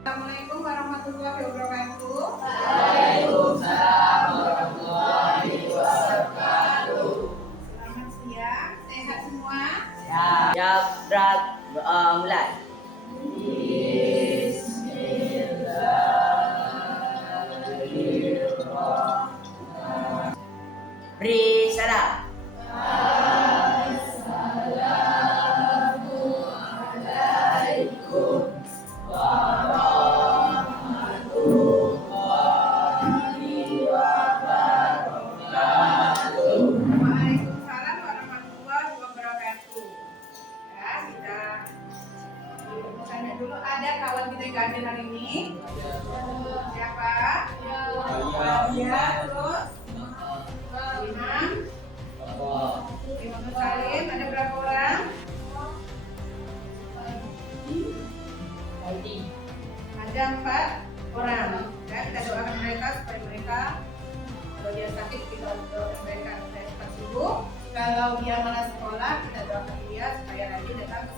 Assalamualaikum warahmatullahi wabarakatuh. Waalaikumsalam warahmatullahi wabarakatuh. Selamat siang, sehat semua? Siap, berat, mulai. Bismillahirrahmanirrahim. Beri salam. Assalamualaikum warahmatullahi wabarakatuh. Waalaikumsalam warahmatullahi wabarakatuh. Ya, kita tanya dulu, ada kawan kita yang hadir hari ini? Siapa? Ya, terus? Imam? Imam Salim, ada berapa orang? Ada 4 orang. Ya, kita doakan mereka supaya mereka, kalau dia sakit kita doakan mereka supaya cepat sembuh. Kalau dia malas sekolah, kita doakan dia supaya rajin datang ke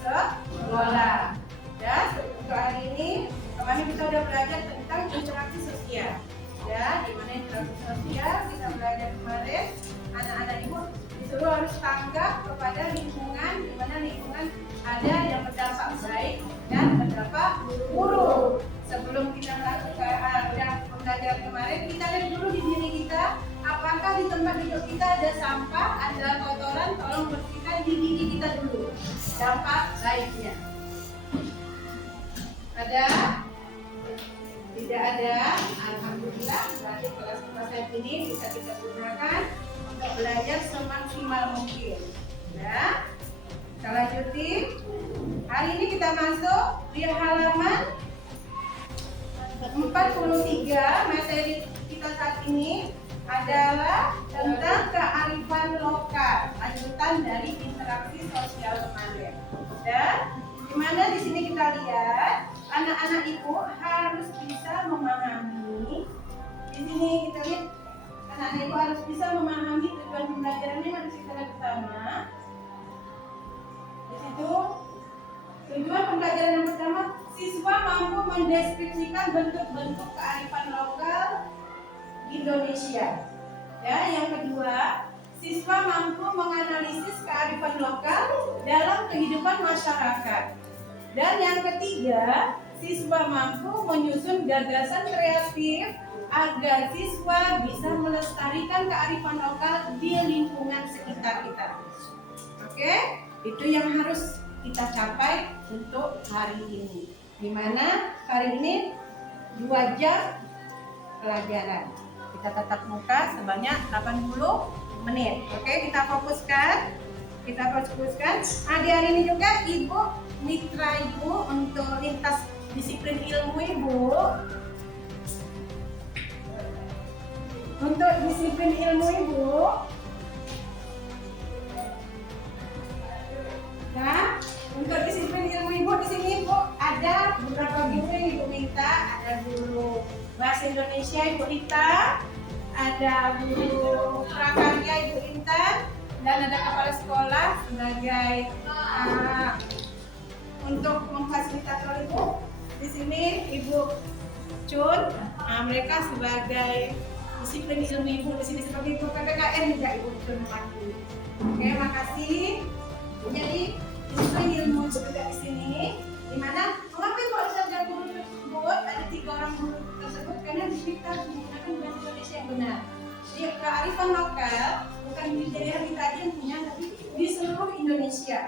sekolah. Ya, untuk hari ini kemarin kita udah belajar tentang interaksi sosial. Ya, di mana interaksi sosial kita belajar kemarin, anak-anak ibu disuruh harus tanggap kepada lingkungan, di mana lingkungan ada yang berdampak baik dan berdampak buruk. Sebelum kita melakukan pembelajaran kemarin, kita lihat dulu di diri kita, apakah di tempat duduk kita ada sampah, ada kotoran, tolong bersihkan di diri kita dulu. Dampak baiknya. Ada? Tidak ada? Alhamdulillah, berarti kelas ini bisa kita gunakan untuk belajar semaksimal mungkin. Ya, kita lanjutin. Hari ini kita masuk di halaman 43. Materi kita saat ini adalah tentang kearifan lokal, lanjutan dari interaksi sosial kemarin. Dan dimana di sini kita lihat anak-anak ibu harus bisa memahami. Di sini kita lihat anak-anak ibu harus bisa memahami tujuan pembelajarannya, harus kita lihat bersama. Di situ tujuan pembelajaran yang pertama, siswa mampu mendeskripsikan bentuk-bentuk kearifan lokal Indonesia. Ya, yang kedua, siswa mampu menganalisis kearifan lokal dalam kehidupan masyarakat. Dan yang ketiga, siswa mampu menyusun gagasan kreatif agar siswa bisa melestarikan kearifan lokal di lingkungan sekitar kita. Oke, itu yang harus kita capai untuk hari ini. Dimana hari ini 2 jam pelajaran. Kita tatap muka sebanyak 80 menit. Oke, kita fokuskan. Nah, di hari ini juga ibu mitra ibu untuk lintas disiplin ilmu ibu. Untuk disiplin ilmu ibu. Nah, untuk disiplin ilmu ibu di sini ibu ada beberapa guru yang ibu minta. Ada guru bahasa Indonesia ibu Rita, ada guru prakarya ibu Intan, dan ada kepala sekolah sebagai untuk memfasilitator ibu. Di sini ibu Cun, mereka sebagai disiplin ilmu ibu di sini sebagai ibu PPKN juga ibu Cun mewakili. Oke, makasih. Jadi disiplin ilmu juga di sini. Dimana mengapa ibu harus ada guru tersebut? Ada 3 orang guru tersebut karena kita harus menggunakan bahasa Indonesia yang benar. Jadi kearifan lokal bukan di daerah kita aja yang punya, tapi di seluruh Indonesia.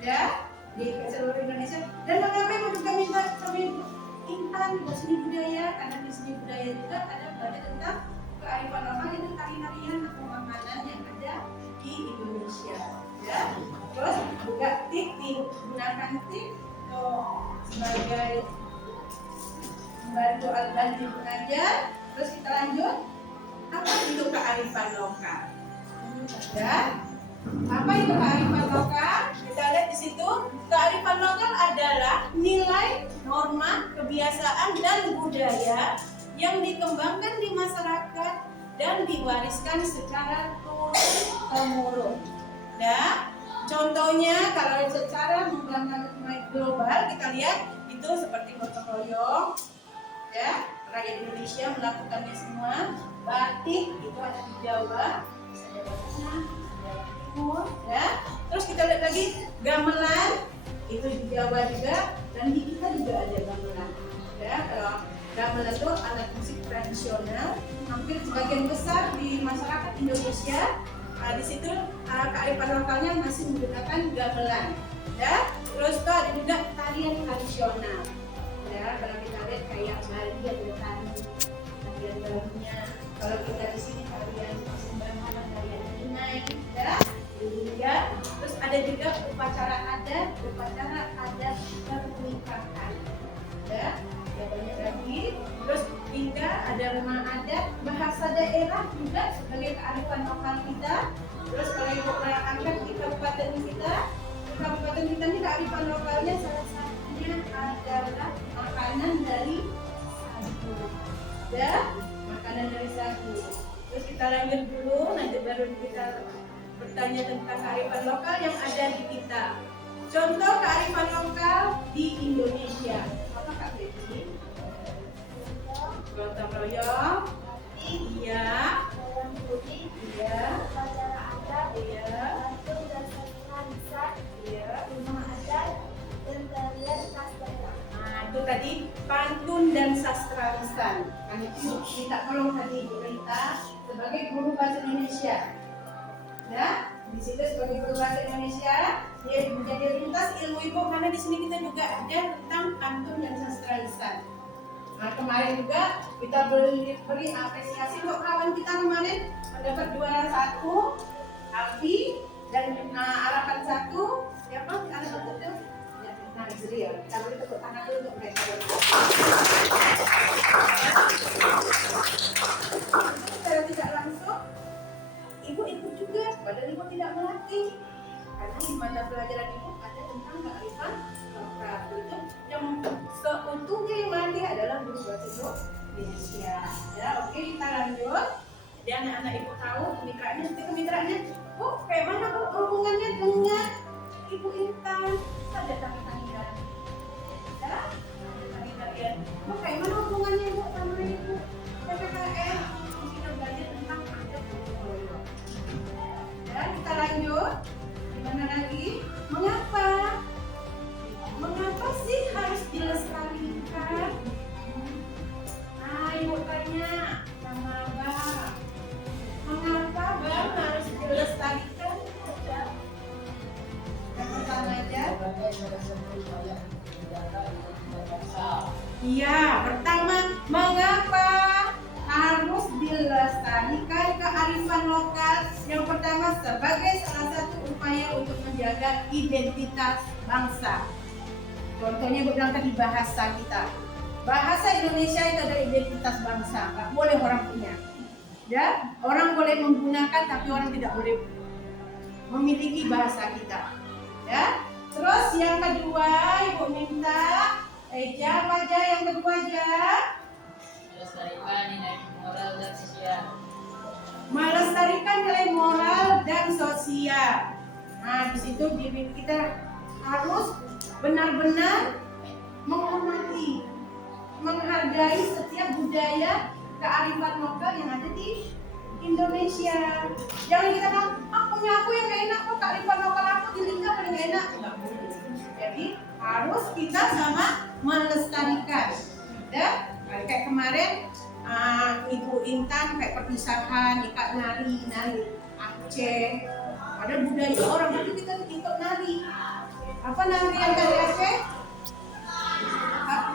Ya, di seluruh Indonesia. Dan mengapa ibu juga minta kami Intan juga seni budaya? Karena di seni budaya juga ada belajar tentang kearifan lokal, itu tari-tarian atau makanan yang ada sebagai membantu bantu mengajar. Terus kita lanjut, apa itu kearifan lokal? Ya, apa itu kearifan lokal? Kita lihat di situ, kearifan lokal adalah nilai, norma, kebiasaan dan budaya yang dikembangkan di masyarakat dan diwariskan secara turun-temurun. Ya, contohnya kalau secara menggambarkan global kita lihat itu seperti gotong royong, ya, rakyat Indonesia melakukannya semua. Batik itu ada di Jawa, Jawa Tengah, Jawa Timur, ya. Terus kita lihat lagi gamelan itu di Jawa juga, dan di kita juga ada gamelan. Ya, kalau gamelan itu alat musik tradisional, hampir sebagian besar di masyarakat Indonesia. Di situ kearifan lokalnya masih menggunakan gamelan. Ya, terus itu ada juga tarian tradisional. Ya, kalau kita lihat kayak Bali ada tarian barunya. Kalau kita di sini tarian Sumbawa, tarian Inai, ya. Terus ada juga upacara adat pernikahan. Ya, banyak lagi. Terus hingga ada rumah adat, bahasa daerah juga sebagai kearifan lokal kita. Terus kalau ibu angkat di kabupaten kita ini kearifan lokalnya salah satunya adalah makanan dari sagu. Ya, makanan dari sagu. Terus kita lanjut dulu, nanti baru kita bertanya tentang kearifan lokal yang ada di kita. Contoh kearifan lokal di Indonesia. Apa Kak Betty? Gotong royong. Iya. Iya. Upacara adat, Iya. batu dan seniman lisan, Iya. rumah adat, dan tarian khas daerah. Nah, itu tadi pantun dan sastra lisan. Kami itu minta tolong tadi Ibu Rita sebagai guru bahasa Indonesia. Ya, di situ sebagai guru bahasa Indonesia, dia menjadi lintas ilmu ibu karena di sini kita juga ada tentang pantun dan sastra lisan. Nah, kemarin juga kita beri apresiasi untuk kawan kita kemarin mendapat juara 1, Alfi, dan Arakan 1. Siapa? Arakan 1 itu? Ya, nah, ya. Kita beri tepuk tangan dulu untuk mereka. Secara tidak langsung, ibu ikut juga, padahal ibu tidak melatih. Karena di mata pelajaran ibu ada tentang kearifan lokal. Itu yang seutuhnya yang melatih adalah guru bahasa Indonesia. Ya, oke, kita lanjut. Dan anak-anak ibu tahu kemitraannya, kemitraannya. Oh, kayak mana hubungannya dengan Ibu Intan? Ada tanya-tanya. Ya, tanya-tanya. Oh, kayak mana hubungannya ibu sama ibu PPKN? Kita belajar tentang adat. Ya, kita lanjut. Gimana lagi? Mengapa sih harus dilestarikan? Nah, ibu tanya sama Bang. Mengapa Bang harus dilestarikan? Yang pertama aja. Iya, pertama, mengapa harus dilestarikan kearifan lokal? Yang pertama, sebagai salah satu upaya untuk menjaga identitas bangsa. Contohnya gue bilang tadi bahasa kita. Bahasa Indonesia itu adalah identitas bangsa, nggak boleh orang punya. Ya, orang boleh menggunakan tapi orang tidak boleh memiliki bahasa kita. Ya. Terus yang kedua, ibu minta Eja, apa aja yang kedua aja? Melestarikan nilai moral dan sosial. Melestarikan nilai moral dan sosial. Nah, di situ diri kita harus benar-benar menghormati, menghargai setiap budaya kearifan lokal yang ada di Indonesia. Jangan kita bilang, punya aku yang gak enak kok, kearifan lokal aku di Lingga paling gak enak. Nggak boleh. Jadi harus kita sama melestarikan. Ya, kayak kemarin Ibu Intan kayak perpisahan, ikat nari Aceh. Ada budaya orang tapi kita ikut nari. Apa nari yang dari Aceh?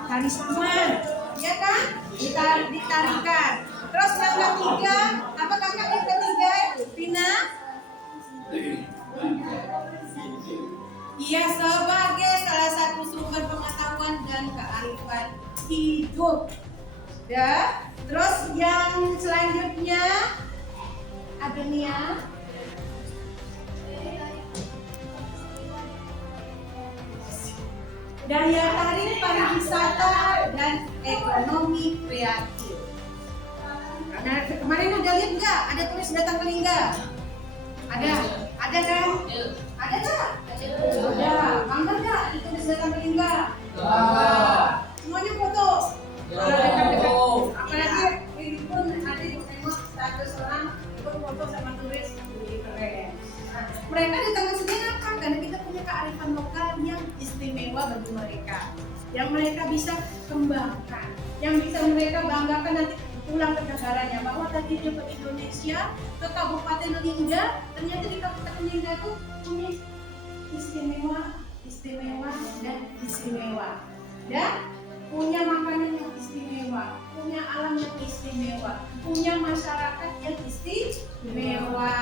Tari Saman, ya kan? Ditarikan. Terus yang ketiga, apa kakak yang ketiga? Vina? Iya, sebagai salah satu sumber pengetahuan pengetahuan dan kearifan hidup. Ya, terus yang selanjutnya ada nih ya. Daya tarik pariwisata dan ekonomi kreatif. Karena kemarin udah lihat nggak? Ada tulis datang ke Lingga? Ada kan? Ada nggak? Ada. Bangga nggak? Ada tulis datang ke Lingga? Semuanya foto. Dekat-dekat. Apalagi ini pun ada di tengok status orang itu foto sama tulis keren. Nah, mereka datang ke sini apa? Karena kita punya kearifan lokal yang istimewa bagi mereka, yang mereka bisa kembangkan, yang bisa mereka banggakan nanti pulang ke negaranya, bahwa tadi dia ke Indonesia, ke Kabupaten Lingga, ternyata di Kabupaten Lingga itu punya istimewa dan istimewa, dan punya makanan yang istimewa, punya alam yang istimewa, punya masyarakat yang istimewa.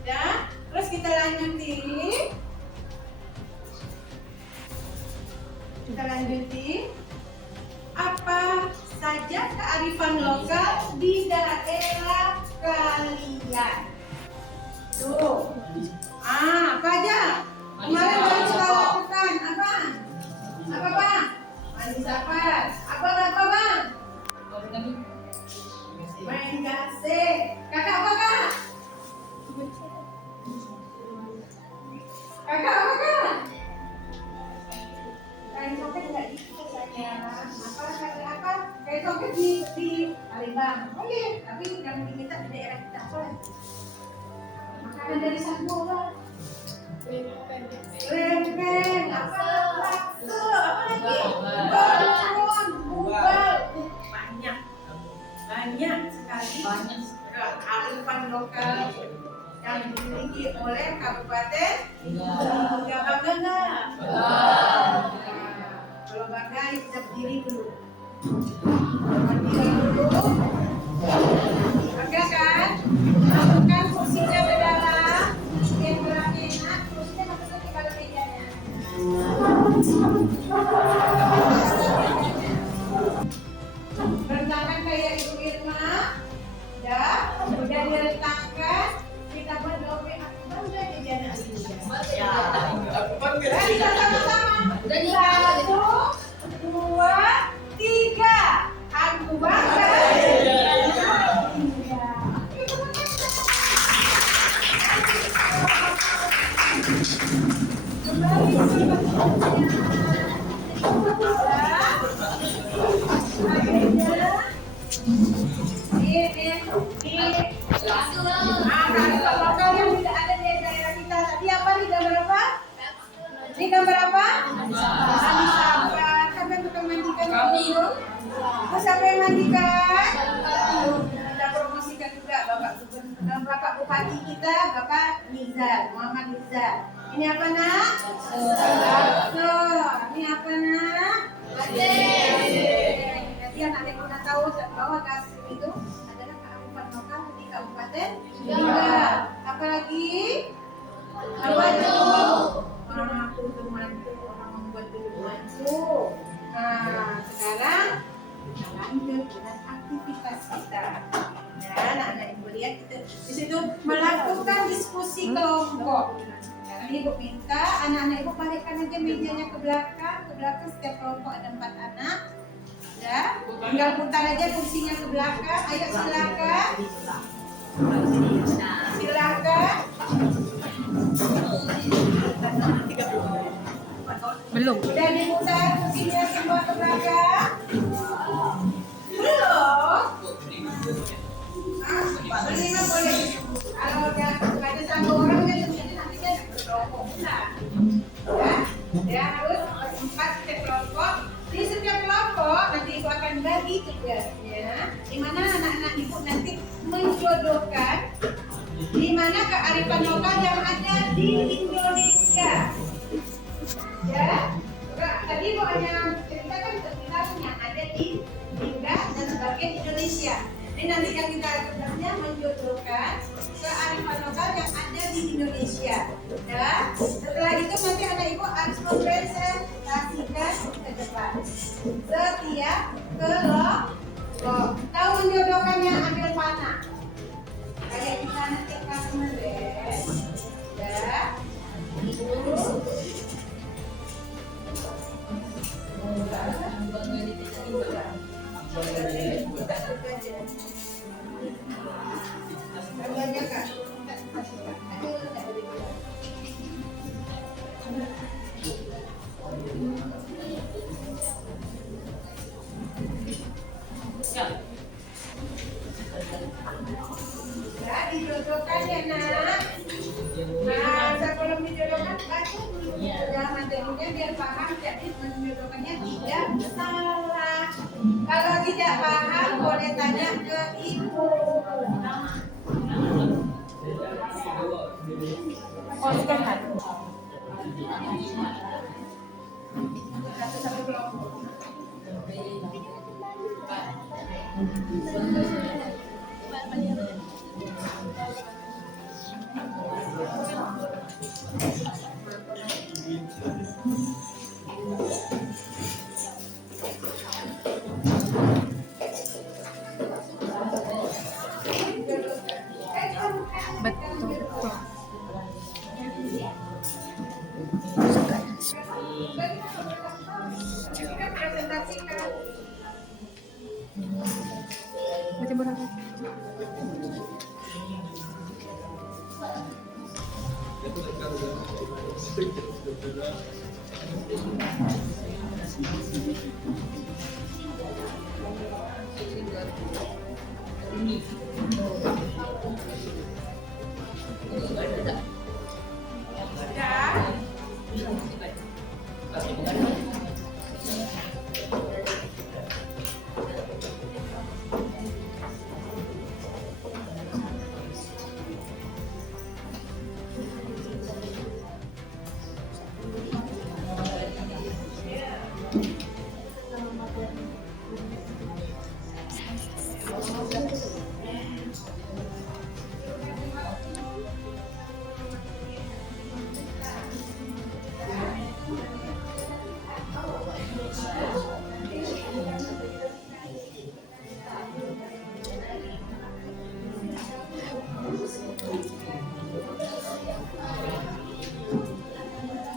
Ya, terus kita lanjutin. Apa saja kearifan lokal di daerah kalian? Tuh. Apa aja? Kemarin baru kita lakukan apa? Apa bang? Mandi sapat. Abang apa bang? Main gasing. Kakak apa kak? Kakak apa kak? Kain soket nggak saya. Apa? Kain soket di Palembang. Oh iya, tapi yang kita di daerah kita boleh. Makanan dari Sambola. Rempeng, apa? Bakso, apa lagi? Balon, bubal. Banyak sekali. Kearifan lokal yang dimiliki oleh Kabupaten Lingga. Bangga nggak? Kalau bangga kita berdiri dulu. Bangga kan? Masukkan kursinya ke dalam. Yang berat enak, kursinya masukkan ke dalam mejanya. Bertangan kayak Ibu Irma. Ya, kemudian diletakkan. Kita berdoa aku bangga jadi anak Lingga. Kita sama-sama. 1, 2, 3. Aku bangga jadi anak Lingga. Kembali lokal yang tidak ada di daerah kita. Tadi apa di gambar apa? Di gambar apa? Mandi sampah. Siapa yang tukang mandikan? Kami. Siapa yang mandikan? Kita promosikan juga Bapak Bupati kita, Bapak Nizar, Muhammad Nizar. Ini apa nak? Bakso. Ini apa nak? Jadi anak-anak kita tahu bahwa kasih itu adalah kearifan lokal di Kabupaten Lingga. Apalagi? Apa itu? Aku temanku, orang membuat temanku. Nah, sekarang kita lanjut dengan aktivitas kita. Ya, anak-anak ibu lihat kita di situ melakukan diskusi kelompok. Sekarang ibu minta anak-anak ibu balikkan aja mejanya ke belakang setiap kelompok ada 4 anak. Ya, tinggal putar aja kursinya ke belakang. Ayo silakan. Silakan. Belum. Sudah diputar kursinya semua ke belakang? Belum. Berlima boleh. Kalau ada satu orang kan nanti kan berkelompok pula. Ya, harus 4 setiap kelompok. Di setiap kelompok nanti ibu akan bagi tugasnya, di mana anak-anak ibu nanti menjodohkan di mana kearifan lokal yang ada di Indonesia. Ya, tadi ibu hanya ceritakan tentang yang ada di Lingga dan sebagian Indonesia. Ini nanti yang kita tugasnya menjodohkan kearifan lokal yang ada di Indonesia. Ya, setelah itu nanti anak ibu harus mempresentasikan ke depan. ke lombok. Tahu menjodohkannya, ambil panah. Kayak di sana tiap kali menulis. Ya. Ya, dijodohkan ya nak. Nah, sebelum dijodohkan baca dulu ya materinya biar paham, jadi menjodohkannya tidak salah. Kalau tidak paham boleh tanya ke ibu. Satu-satu kelompok.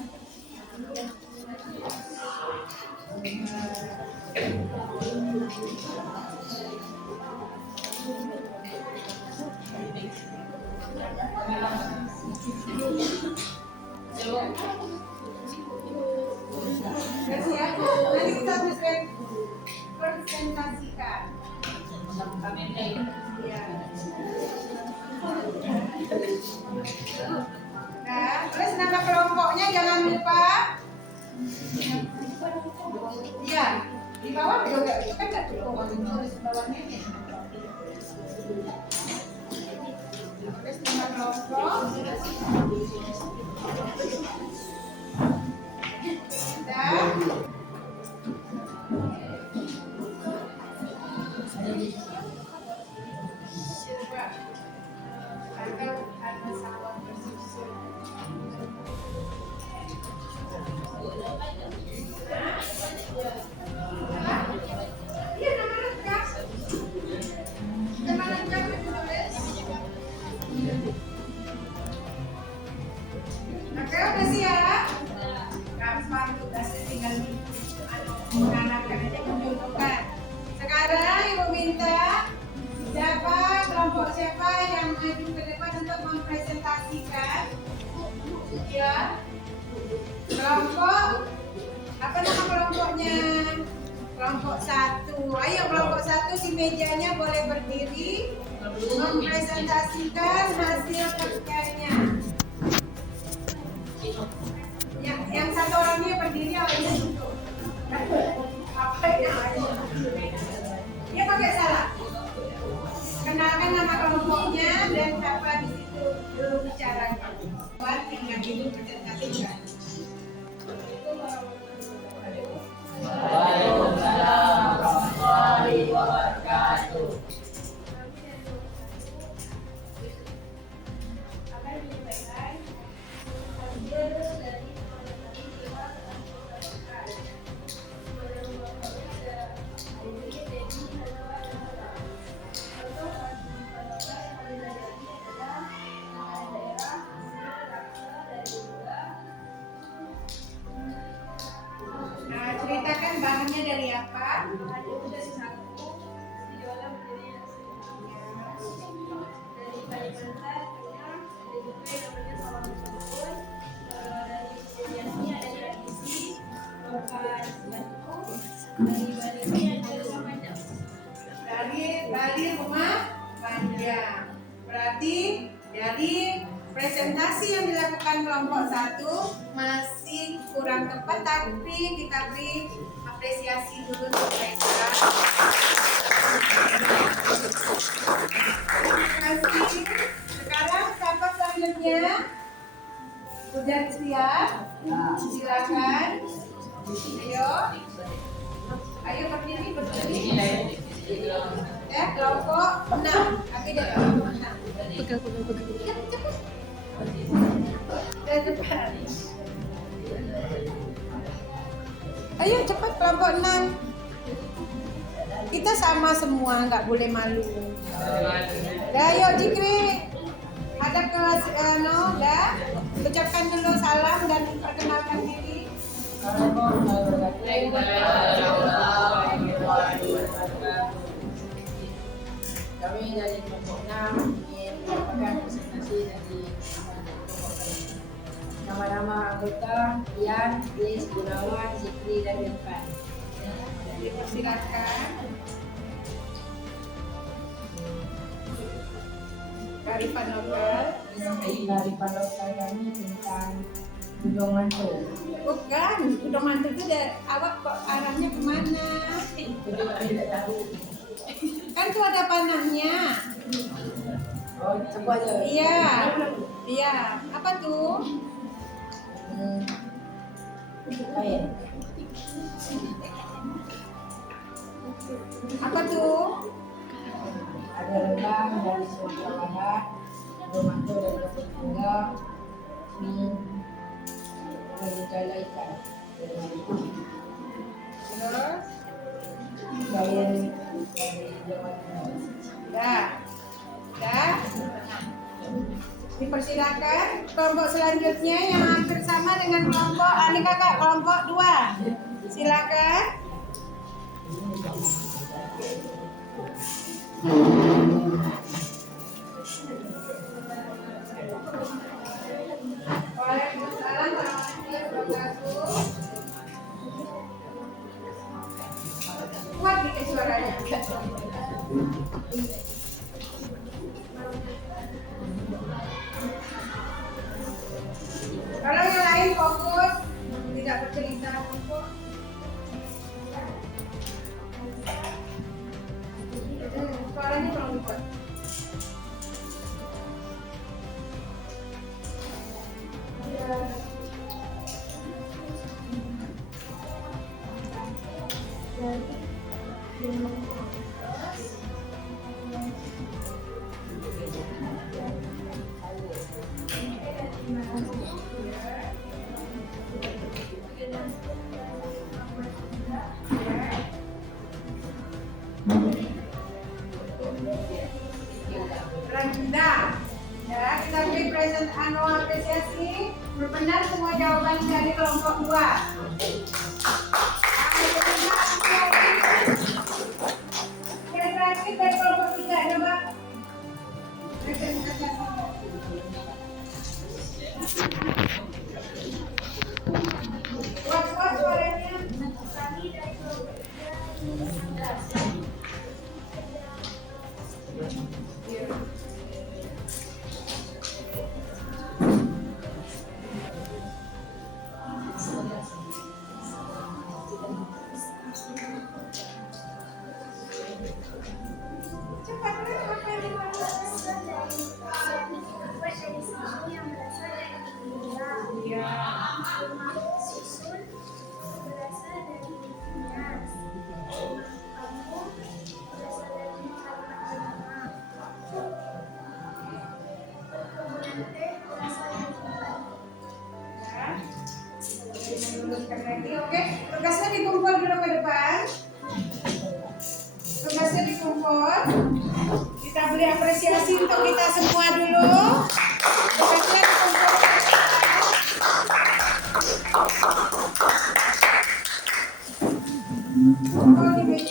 Presentasikan. Siap. Nanti kita presentasikan. Ya. Nah, terus nama kelompoknya jangan lupa. Iya, di bawah juga itu kan ada tulis bawahnya nih. Terus nama kelompok. Dan harga sawah bersusun. Iya, nama lengkap. Nama lengkap ditulis. Oke, udah siap? Gampang tugasnya, tinggal menganalkan aja, menjodohkan. Sekarang ibu minta kelompok siapa yang maju ke depan untuk mempresentasikan, ya, kelompok apa nama kelompoknya? Kelompok 1. Ayo kelompok 1 di mejanya boleh berdiri mempresentasikan hasil kerjanya. Yang satu orangnya berdiri, orangnya duduk. Apa ya? Dia pakai salah. Kenalkan nama kelompoknya dan siapa di situ dulu bicaranya. Buat yang itu presentasikan. Waalaikumsalam warahmatullahi wabarakatuh. Adik dari satu, Viola berdiri dari Kalimantan, ada juga yang namanya Salam Sukun. Dari Suriani ada tradisi, Lokan Batu, dari Bali ada Ramadan. Dari Bali Rumah Panjang. Berarti dari presentasi yang dilakukan kelompok 1 masih kurang tepat, tapi kita beri apresiasi dulu untuk mereka. Terima kasih. Sekarang siapa selanjutnya? Sudah siap? Silakan. Ayo berdiri. Ya, kelompok 6. Kami dari kelompok 6. Cepat. Depan. Ayo cepat kelompok 6. Kita sama semua, nggak boleh malu. Ayo Jikri. Hadap ke dah. Ucapkan dulu salam dan perkenalkan diri. Kami dari kelompok 6 ingin menyampaikan presentasi dari nama-nama anggota Ian, Liz, Gunawan, Zikri, dan Irfan. Silakan. Kearifan lokal. Dari lokal kami tentang Gunung Mantul. Bukan, udah mantu itu awak kok arahnya kemana? Tidak tahu. Kan tuh ada panahnya. Oh, coba aja. Iya. Apa tuh? Air. Apa tuh? Ada rendang dari Sumatera Barat, Gunung Mantul dari Lombok Tengah, mie, dan jala ikan. Terus? Dari Jawa Tengah. Dah. Dipersilakan kelompok selanjutnya yang hampir sama dengan kelompok kakak kelompok 2. Silakan. Waalaikumsalam warahmatullahi wabarakatuh. Kuat dikit suaranya. Kalau yang lain fokus, tidak bercerita. Suaranya kurang kuat. Rendah. Ya, kita beri present apresiasi. Berbenar semua jawaban dari kelompok 2. Yang terakhir dari kelompok 3, coba. Kuat suaranya. Kami dari kelompok 3. Susun berasal dari Nias. Kamu berasal dari Kalimantan Tengah. Kemudian teh berasal dari Bali. Oke, tugasnya dikumpul dulu ke depan. Tugasnya dikumpul. Kita beri apresiasi untuk kita semua dulu. Tugasnya dikumpul. Kumpul di meja.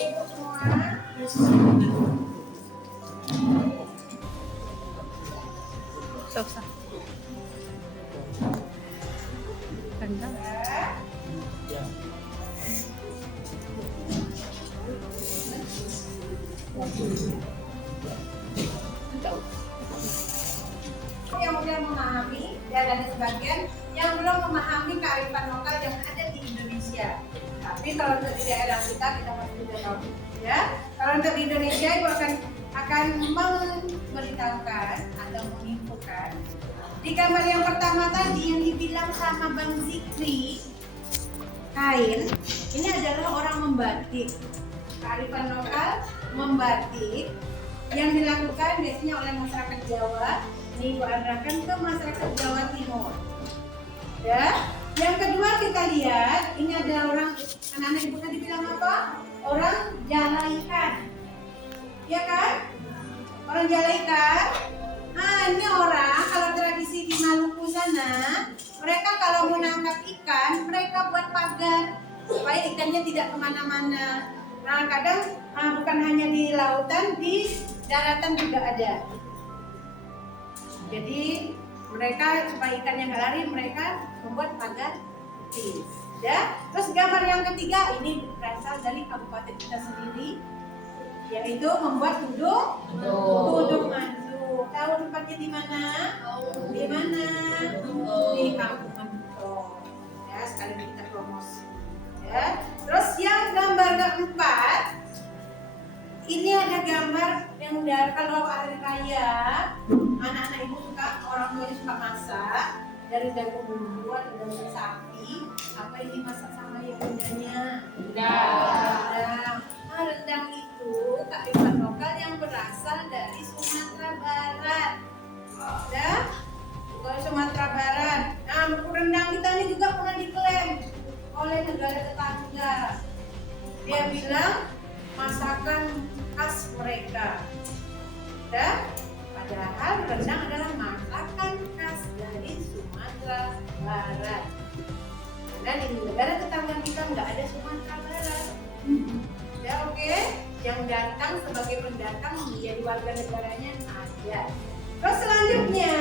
dan sebagian yang belum memahami kearifan lokal yang ada di Indonesia. Tapi kalau untuk di daerah kita pasti sudah tahu, ya. Kalau untuk di Indonesia itu akan memberitahukan atau menginfokan. Di gambar yang pertama tadi yang dibilang sama Bang Zikri, kain ini adalah orang membatik. Kearifan lokal membatik yang dilakukan biasanya oleh masyarakat Jawa, ini diarahkan ke masyarakat Jawa Timur. Ya, yang kedua kita lihat ini ada orang, anak-anak ibu tadi bilang apa? Orang jala ikan, ya kan? Orang jala ikan. Nah, ini orang kalau tradisi di Maluku sana, mereka kalau mau nangkap ikan, mereka buat pagar supaya ikannya tidak kemana-mana. Nah, kadang bukan hanya di lautan, di daratan juga ada. Jadi mereka supaya ikannya nggak lari, mereka membuat pagar kecil. Ya. Terus gambar yang ketiga ini berasal dari kabupaten kita sendiri, yaitu membuat tudung mandu. Tahu tempatnya di mana? Di mana? Di Kampung Mentok. Ya, sekali kita promosi. Ya. Terus yang gambar keempat, ini ada gambar yang udah kalau hari raya anak-anak ibu suka, orang tuanya suka masak dari daging bumbu atau daging sapi. Apa ini masak sama yang bundanya? Rendang. Nah, rendang itu kearifan lokal yang berasal dari Sumatera Barat. Ya, dari Sumatera Barat. Nah, rendang kita ini juga pernah diklaim oleh negara tetangga. Dia bilang masakan khas mereka. Ya, padahal rendang adalah masakan khas dari Sumatera Barat. Dan di negara tetangga kita nggak ada Sumatera Barat. Ya, oke. Yang datang sebagai pendatang menjadi warga negaranya ada. Terus selanjutnya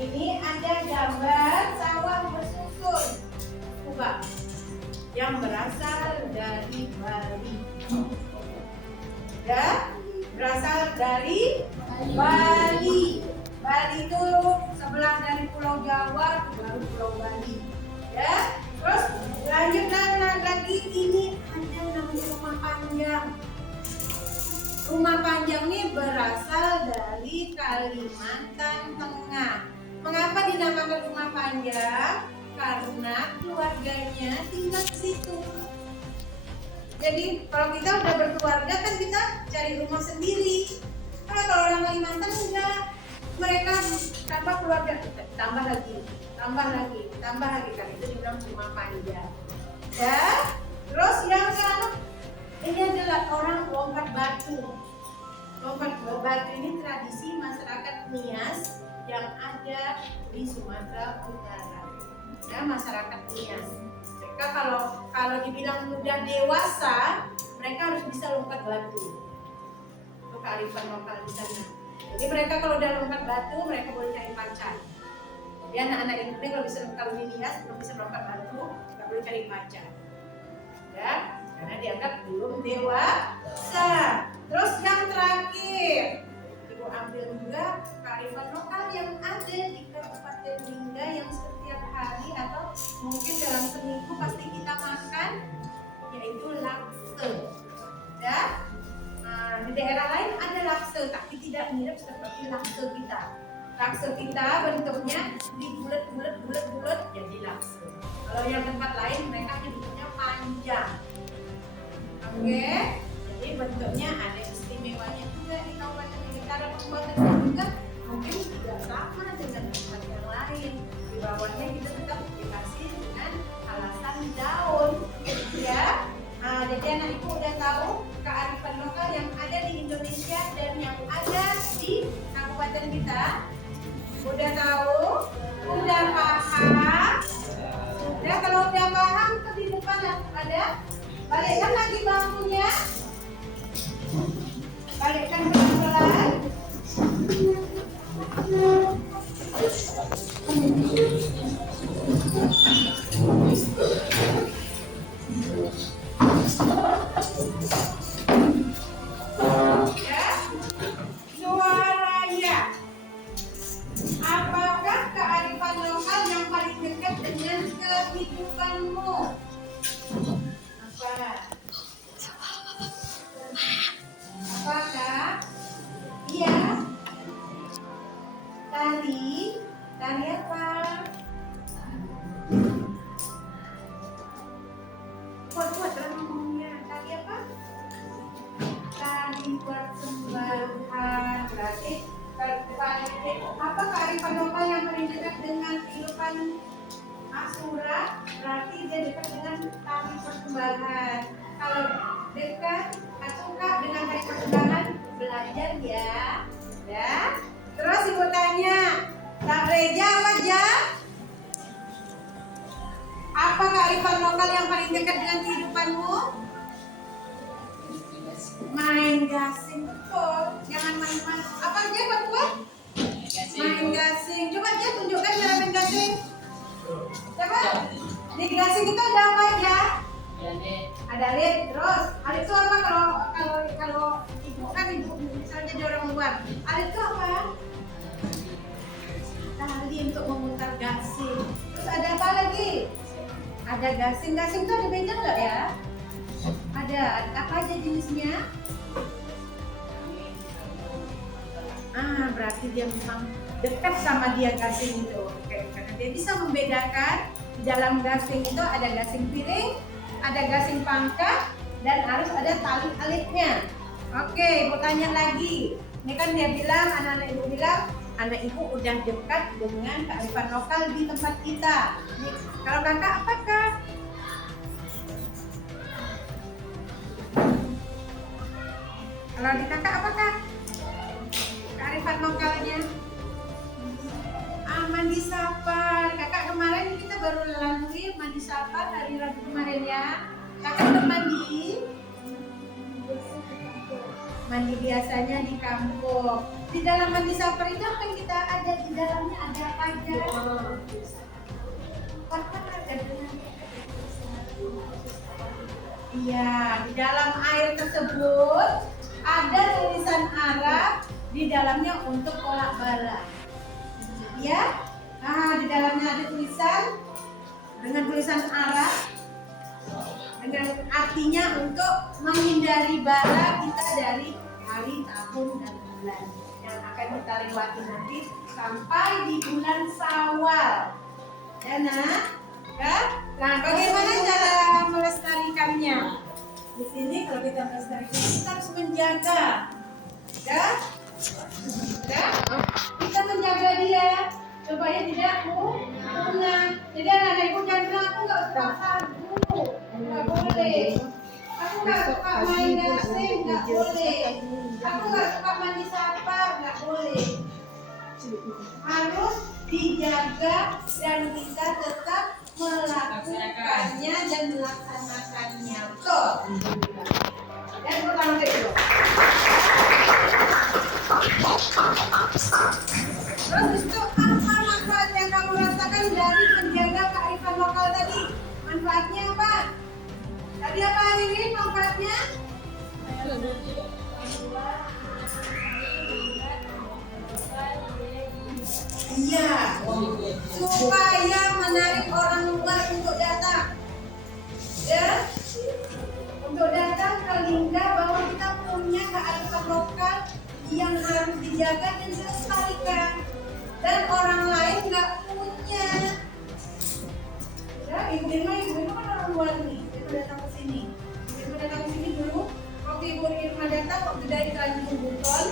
ini ada gambar sawah bersusun kubah yang berasal dari Bali. Ya, berasal dari Bali. Bali itu sebelah dari Pulau Jawa baru Pulau Bali. Ya, terus lanjutkan lagi ini ada namanya rumah panjang. Rumah panjang ini berasal dari Kalimantan Tengah. Mengapa dinamakan rumah panjang? Karena keluarganya tinggal di situ. Jadi kalau kita udah berkeluarga kan kita cari rumah sendiri. Kalau orang Kalimantan enggak, mereka tambah keluarga, tambah lagi kan itu dibilang rumah panjang. Ya, terus yang keempat ini adalah orang lompat batu. Lompat batu ini tradisi masyarakat Nias yang ada di Sumatera Utara. Ya, masyarakat Nias. Mereka kalau dibilang udah dewasa, mereka harus bisa lompat batu. Itu kearifan lokal di sana. Jadi mereka kalau udah lompat batu, mereka boleh cari pacar. Ya, anak-anak ini kalau di Nias belum bisa lompat batu, nggak boleh cari pacar. Ya, karena dianggap belum dewasa. Terus yang terakhir, ibu ambil juga kearifan lokal yang ada di Kabupaten Lingga yang setiap hari atau mungkin dalam seminggu pasti kita makan, yaitu lakse. Ya, di daerah lain ada lakse, tapi tidak mirip seperti lakse kita. Lakse kita bentuknya di bulat jadi lakse. Kalau yang tempat lain mereka bentuknya panjang. Oke, jadi bentuknya ada istimewanya juga di Kabupaten Lingga. Kabupaten Lingga mungkin tidak sama dengan tempat yang lain. Di bawahnya kita tetap dikasih dengan alasan daun, ya. Jadi anak ibu udah tahu kearifan lokal yang ada di Indonesia dan yang ada di kabupaten kita. Udah tahu? Udah paham? Ya, kalau udah paham ke di depan ada. Balikkan lagi bangkunya. Balikkan pelan-pelan. Ya. Suaranya. Apakah kearifan lokal dekat dengan kehidupanmu? Main gasing, betul. Jangan main-main. Apa aja buat? Main gasing. Coba aja tunjukkan cara main gasing. Coba. Di gasing itu ada apa aja? Ada lid, terus alit itu apa kalau ibu kan ibu misalnya jadi orang luar. Alit itu apa? Tali untuk memutar gasing. Terus ada apa lagi? Ada gasing. Gasing itu ada beda nggak ya? Ada apa aja jenisnya? Berarti dia memang dekat sama dia gasing itu. Oke, karena dia bisa membedakan di dalam gasing itu ada gasing piring, ada gasing pangkat, dan harus ada tali alitnya. Oke, mau tanya lagi. Ini kan dia bilang, anak-anak ibu bilang, anak ibu udah dekat dengan kearifan lokal di tempat kita. Nih, kalau kakak apakah? Kalau di kakak apakah? Kearifan lokalnya? Mandi sapa. Kakak kemarin kita baru lalui mandi sapa hari Rabu kemarin ya. Kakak udah mandi? Mandi biasanya di kampung. Di dalam mandi sapa itu apa yang kita ada di dalamnya, ada apa aja? Iya, di dalam air tersebut ada tulisan Arab di dalamnya untuk kolak bala. Ya, di dalamnya ada tulisan dengan tulisan Arab dengan artinya untuk menghindari bala kita dari hari, tahun, dan bulan yang akan kita lewati nanti sampai di bulan Syawal. Ya, nah, ya. Nah, bagaimana cara melestarikannya? Di sini kalau kita melestarikan kita harus menjaga, ya. Ya, kita menjaga dia supaya tidak punah. Jadi anak-anak ibu jangan bilang aku nggak suka sagu, nggak boleh. Aku nggak suka main gasing, nggak boleh. Aku nggak suka mandi sapa, nggak boleh. Harus dijaga dan kita tetap melakukannya dan melaksanakannya. Betul. Dan pertama itu. Terus itu apa manfaat yang kamu rasakan dari menjaga kearifan lokal tadi? Manfaatnya apa? Tadi apa ini manfaatnya? Iya, supaya menarik orang luar untuk datang. Ya, untuk datang ke Lingga bahwa kita punya kearifan lokal yang harus dijaga dan dilestarikan, dan orang lain nggak punya. Ya, ibu Irma kan orang luar nih, ibu datang ke sini. Ibu datang ke sini dulu. Waktu ibu Irma datang, waktu dari Tanjung Buton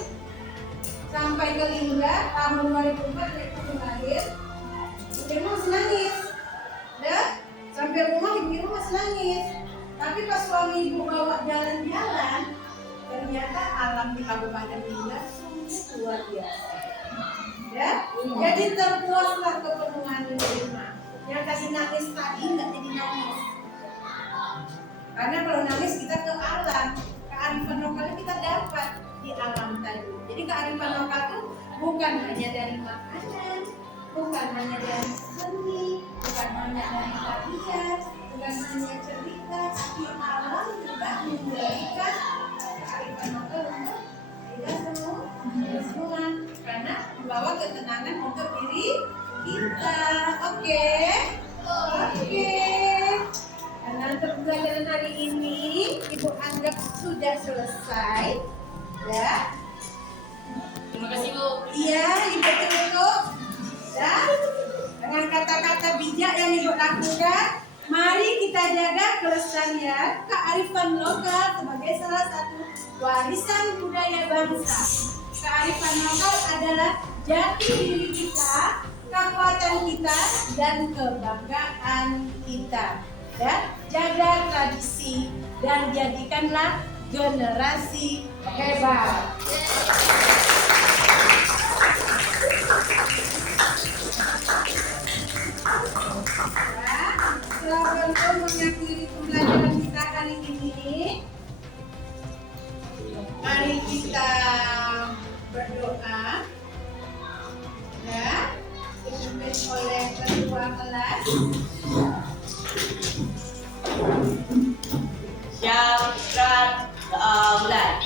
sampai ke Lingga tahun 2004 dia pun lahir. Ibu Irma masih nangis. Ya, sampai rumah ibu Irma masih nangis. Tapi pas suami ibu bawa jalan-jalan, ternyata alam di Kabupaten Lingga sungguh luar biasa. Ya, jadi terpuaslah kepenuhan Ibu Irma. Yang tadi nangis tadi nggak jadi nangis. Karena kalau nangis kita ke alam, kearifan lokalnya kita dapat di alam tadi. Jadi kearifan lokal itu bukan hanya dari makanan, bukan hanya dari seni, bukan hanya dari tarian, bukan hanya cerita, tapi alam juga memberikan kearifan lokal untuk kita semua, karena membawa ketenangan untuk diri kita. Oke. Karena untuk pembelajaran hari ini Ibu anggap sudah selesai, ya. Terima kasih Bu. Iya, Ibu tutup. Ya. Dengan kata-kata bijak yang Ibu lakukan, mari kita jaga kelestarian kearifan lokal sebagai salah satu warisan budaya bangsa. Kearifan lokal adalah jati diri kita, kekuatan kita, dan kebanggaan kita. Ya, jaga tradisi dan jadikanlah generasi hebat. Ya, setelah mengakhiri pembelajaran kelas. Syafran Aulan.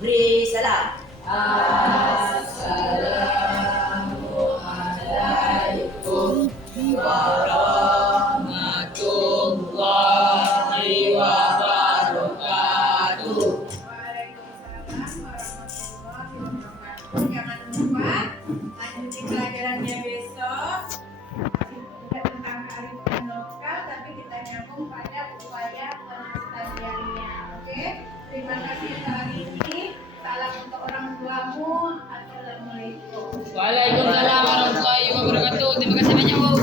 Beri salam. Waalaikumsalam warahmatullahi wabarakatuh. Jangan lupa lanjutin pelajarannya besok. Tidak tentang kearifan lokal, tapi kita nyambung pada upaya pelestariannya. Oke, terima kasih untuk hari ini. Salam untuk orang tuamu. Assalamualaikum. Waalaikumsalam warahmatullahi wabarakatuh. Terima kasih banyak, Bu.